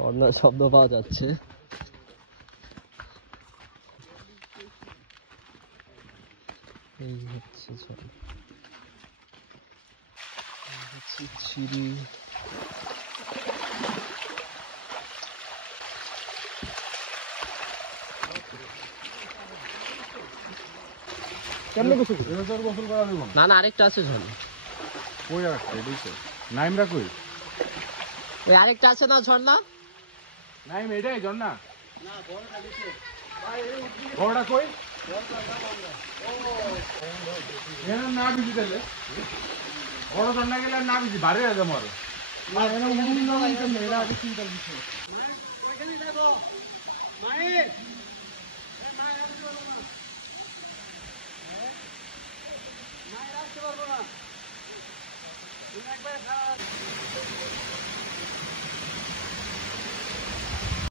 ঝর্ণার শব্দ পাওয়া যাচ্ছে। এই হচ্ছে ছিড়ি। না না, আরেকটা আছে ঝর্ণা। কই আরেকটা এদিকে নাইমরা কই? ওই আরেকটা আছে না ঝর্ণা? নাইম এটাই ঝর্ণা? না বড়টা দিছে ভাই। বড়টা কই? এর না বিজি দিলে বড় ঝর্ণা গেলে না বিজি বাড়ি আছে আমার। না এর উনি না ভাই এরা আগে চিন্তা দিছে। ওইখানে দেখো মাই এ মাই আসতে পারবো না। মাই আসতে পারবো না। তুমি একবার খারাপ